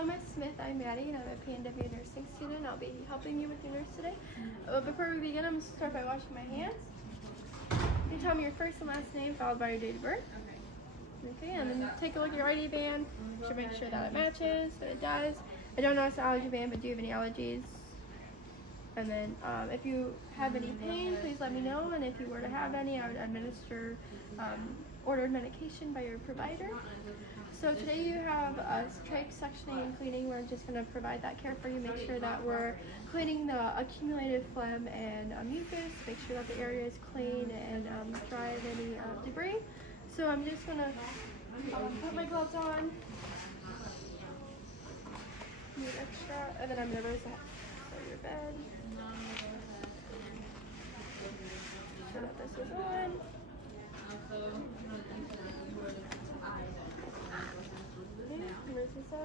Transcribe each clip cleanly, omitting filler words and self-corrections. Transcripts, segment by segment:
Hello, Ms. Smith. I'm Maddie, and I'm a PNW nursing student. I'll be helping you with your nurse today. Before we begin, I'm going to start by washing my hands. You tell me your first and last name, followed by your date of birth. Okay, and then take a look at your ID band. You should make sure that it matches, that it does. I don't know if it's an allergy band, but do you have any allergies? And then if you have any pain, please let me know. And if you were to have any, I would administer ordered medication by your provider. So today you have trach sectioning and cleaning. We're just going to provide that care for you. Make sure that we're cleaning the accumulated phlegm and mucus. Make sure that the area is clean and dry of any debris. So I'm just going to put my gloves on. Need extra, and then I'm going to raise your bed. Make sure that this is on. Raise this up.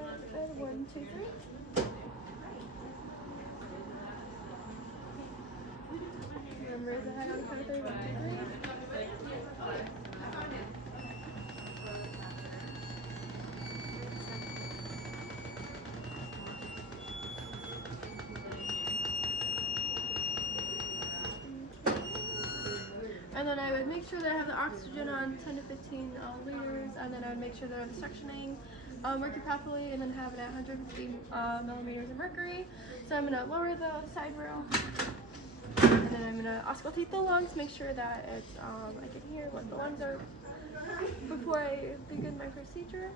1, 2, 3. And raise the head on count of 3. 1, 2, 3. And then I would make sure that I have the oxygen on 10 to 15 liters, and then I would make sure that I have the suctioning working properly, and then have it at 150 millimeters of mercury. So I'm going to lower the side rail, and then I'm going to auscultate the lungs, make sure that it's, I can hear what the lungs are before I begin my procedure.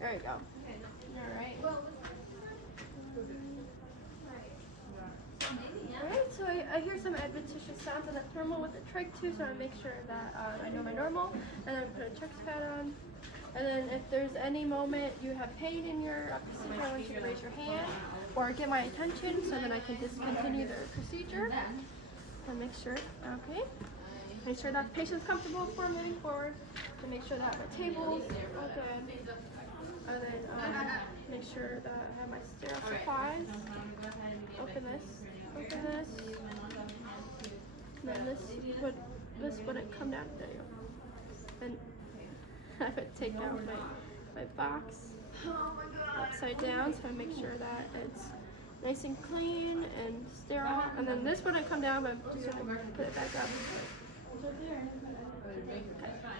There we go. Alright. Alright, so I hear some adventitious sounds, and that's normal with the trach too, so I make sure that I know my normal, and then put a trach pad on. And then if there's any moment you have pain in your procedure, I want you to raise your hand or get my attention so then I can discontinue the procedure. And make sure, okay, make sure that the patient's comfortable before moving forward, and make sure that the table's all good. And then make sure that I have my sterile supplies. Open this. Open this. And then this wouldn't come down. There you go. And I would take out my box upside down, so I make sure that it's nice and clean and sterile. And then this wouldn't come down, but I'm just gonna put it back up.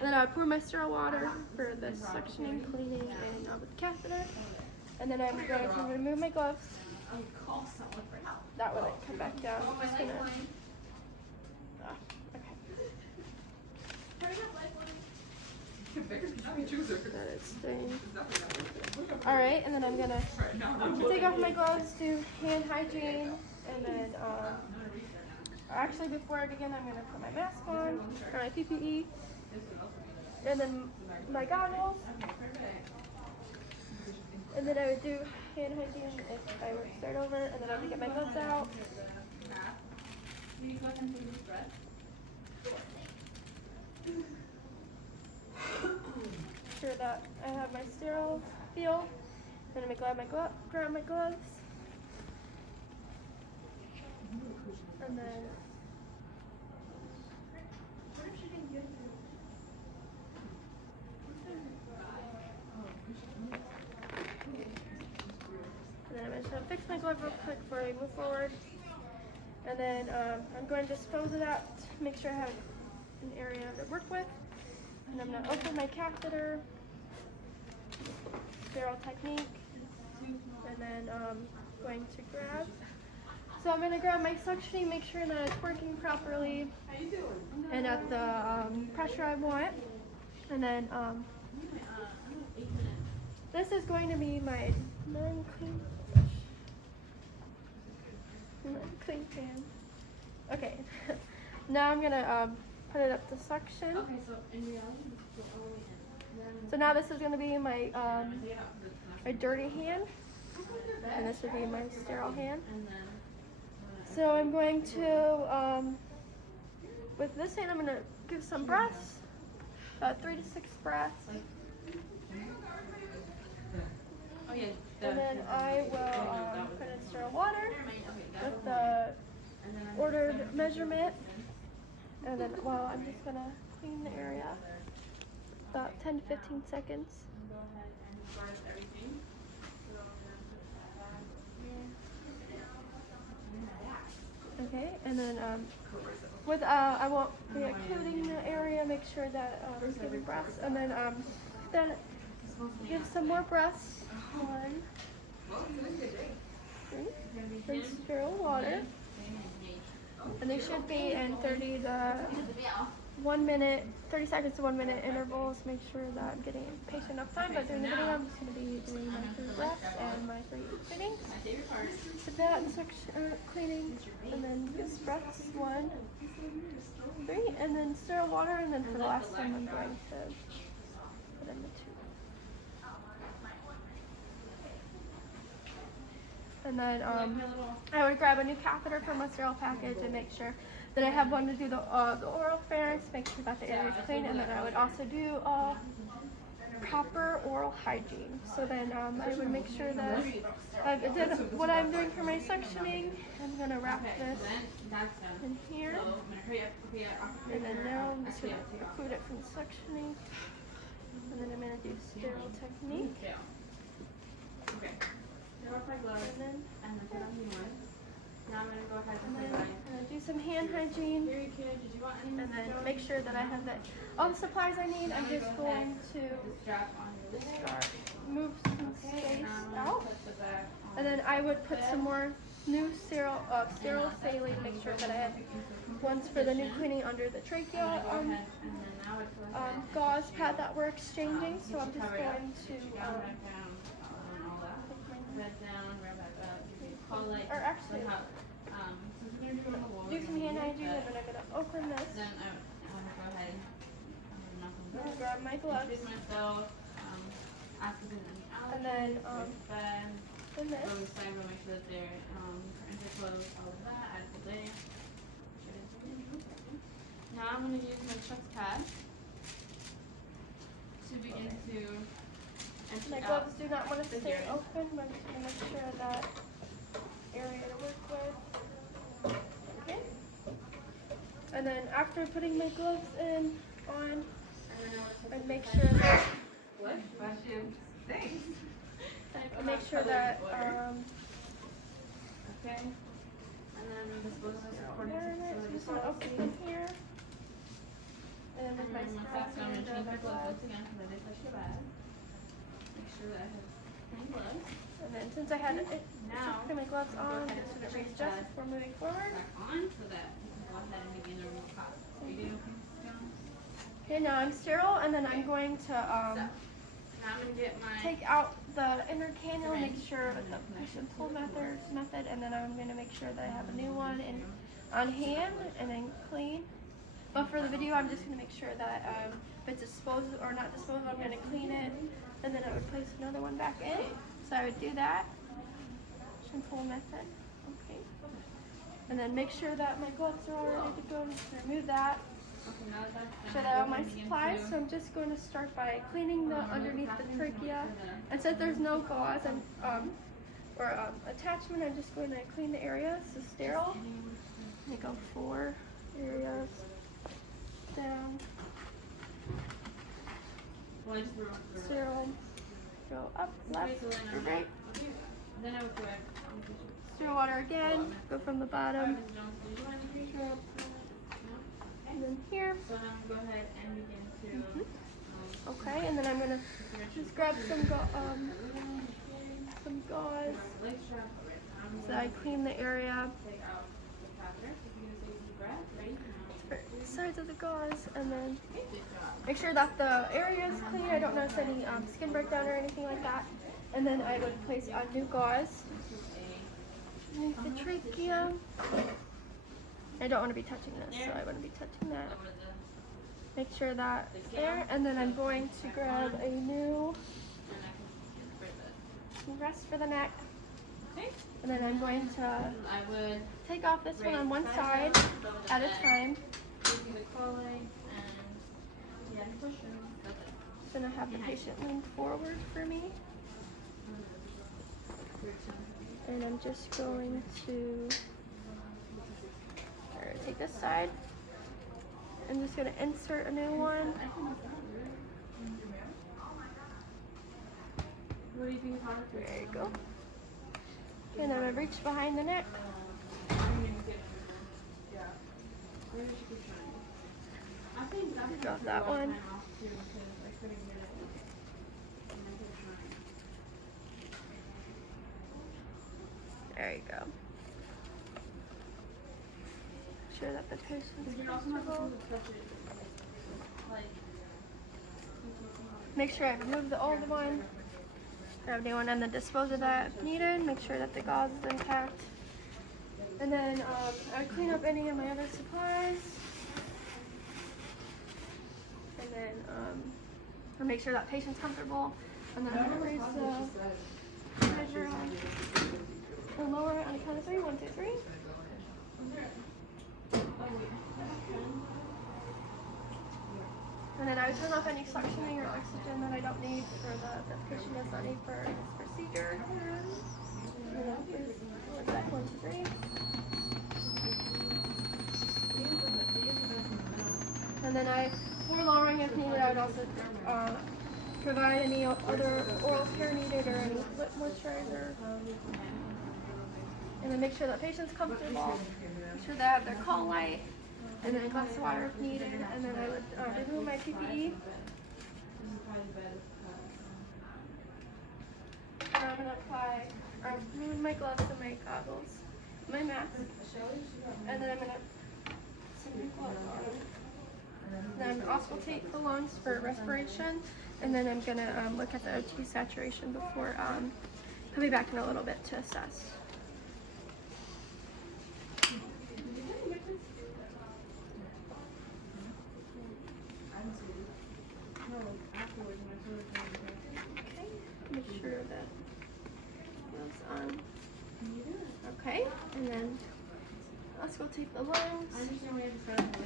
And then I would pour my sterile water for the suctioning, cleaning, and with the catheter. And then I'm going to remove my gloves. That wouldn't come back down. I'm just gonna. That is staying. Alright, and then I'm gonna take off my gloves, do hand hygiene, and then actually before I begin I'm gonna put my mask on, or my PPE, and then my goggles, and then I would do hand hygiene if I were to start over, and then I would get my gloves out. Sure that I have my sterile feel. Then I'm gonna grab my gloves, and then I'm just gonna fix my glove real quick before I move forward. And then I'm going to dispose of that, make sure I have an area to work with. And I'm going to open my catheter, sterile technique, and then going to grab. So I'm going to grab my suctioning, make sure that it's working properly and at the pressure I want. And then this is going to be my clean pan. Okay, now I'm going to put it up to suction. So now this is going to be my my dirty hand, and this would be my sterile hand. So I'm going to, with this hand, I'm going to give some breaths, 3 to 6 breaths. And then I will put in sterile water with the ordered measurement. And then, well, I'm just going to clean the area. about 10 to 15 seconds. Go ahead and start everything. So I'm gonna put that here. Okay, and then with I won't be occluding the area. Make sure that I'm giving breaths, and then give some more breaths. 1, 2, 3. Then sterile water, and they should be in 30 seconds to 1 minute intervals. Make sure that I'm getting patient enough time. But during the video, I'm just going to be doing my 3 breaths and my 3 cleanings. So that and cleaning, and then just breaths 1, 3, and then sterile water, and then for the last time, I'm going to put in the 2. And then I would grab a new catheter from a sterile package and make sure that I have one to do the oral pharynx, make sure that the area is clean, and then I would also do proper oral hygiene. So then I would make sure that I did what I'm doing for my suctioning. I'm going to wrap this in here. And then now I'm just going to include it from suctioning. And then I'm going to do sterile technique. Okay. And then put on the one. Now I'm going to go ahead and do some hand hygiene. And then make sure that I have all the supplies I need. I'm just going to start move some space out. And then I would put some more new sterile saline. Make sure that I have ones for the new cleaning under the trachea gauze pad that we're exchanging. So I'm just going to or actually, do some hand hygiene, and then I'm going to open this. Then I want to go ahead I'm going to grab my gloves. And then in this. So make sure that they're interclosed, all of that, add the day. Now I'm going to use my Trach pad to begin to empty my gloves do not want to stay open, but I'm just going to make sure that area to work with. Okay. And then after putting my gloves on, I make sure that I make sure that okay. And then this goes according to I'm just going to open them here. And then with my straps, I'm going to grab my gloves. Again, because I did touch the bag. Make sure that I have clean gloves. And then since I had put my gloves on, I'm just going to readjust before moving forward. Back on so that you can go ahead and begin the root cause. Are you doing okay? Okay, now I'm sterile, and then I'm going to now I'm going to get my take out the inner cannula, make sure the push and pull method, and then I'm going to make sure that I have a new one on hand and then clean. But for the video, I'm just going to make sure that if it's disposable or not disposable, I'm going to clean it, and then I would place another one back in. So I would do that. Push and pull method. Okay. And then make sure that my gloves are all ready to go. I'm just going to remove that. Should I have all my supplies? So I'm just going to start by cleaning the underneath the trachea. And since there's no gauze or attachment, I'm just going to clean the area. So sterile. I go 4 areas down. Sterile. Go up, left, right. Then I would go Sterile water again. Go from the bottom. And then here. So now I'm going to go ahead and begin to. Okay, and then I'm gonna just grab some gauze so I clean the area. Sides of the gauze, and then make sure that the area is clean. I don't notice any skin breakdown or anything like that. And then I would place a new gauze underneath the trachea. I don't want to be touching this, so I want to be touching that. Make sure that's there, and then I'm going to grab a new rest for the neck. And then I'm going to take off this one on one side at a time. Then I have the patient lean forward for me. And I'm just going to take this side. I'm just going to insert a new one. do you think is harder? There you go. And I'm gonna reach behind the neck. Yeah. Maybe she could try. I think that's You got that one. time off too because I couldn't get it. And I kept trying. There you go. Make sure that the patient's Because you're also not comfortable. supposed to touch it. Like, Make sure I remove the old one, grab the new one, and then dispose of that if needed. Make sure that the gauze is intact. And then I would clean up any of my other supplies. And then I'll make sure that patient's comfortable. And then I'm going to raise the measure on the lower on a count of 3. 1, 2, 3. And then I would turn off any suctioning or oxygen that I don't need for the patient does not need for this procedure. And then please, back 1, 2, 3. And then for lowering if needed, I would also provide any other oral care needed or any lip moisturizer. And then make sure that patient's comfortable. Make sure they have their call light. And then a glass of water if needed. And then I would remove my PPE. And I'm going to remove my gloves and my goggles, my mask. And then I'm going to put some gloves on. Then auscultate the lungs for respiration. And then I'm going to look at the O2 saturation before coming back in a little bit to assess. Okay, make sure that goes on. Okay, and then auscultate the lungs.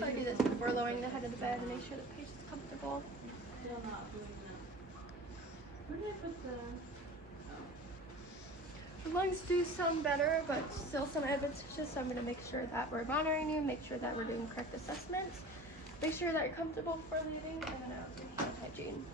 I do this before lowering the head of the bed to make sure the patient's comfortable. Where did I put The lungs do sound better, but still some adventitious, so I'm going to make sure that we're monitoring you, make sure that we're doing correct assessments, make sure that you're comfortable before leaving, and then I'll do hand hygiene.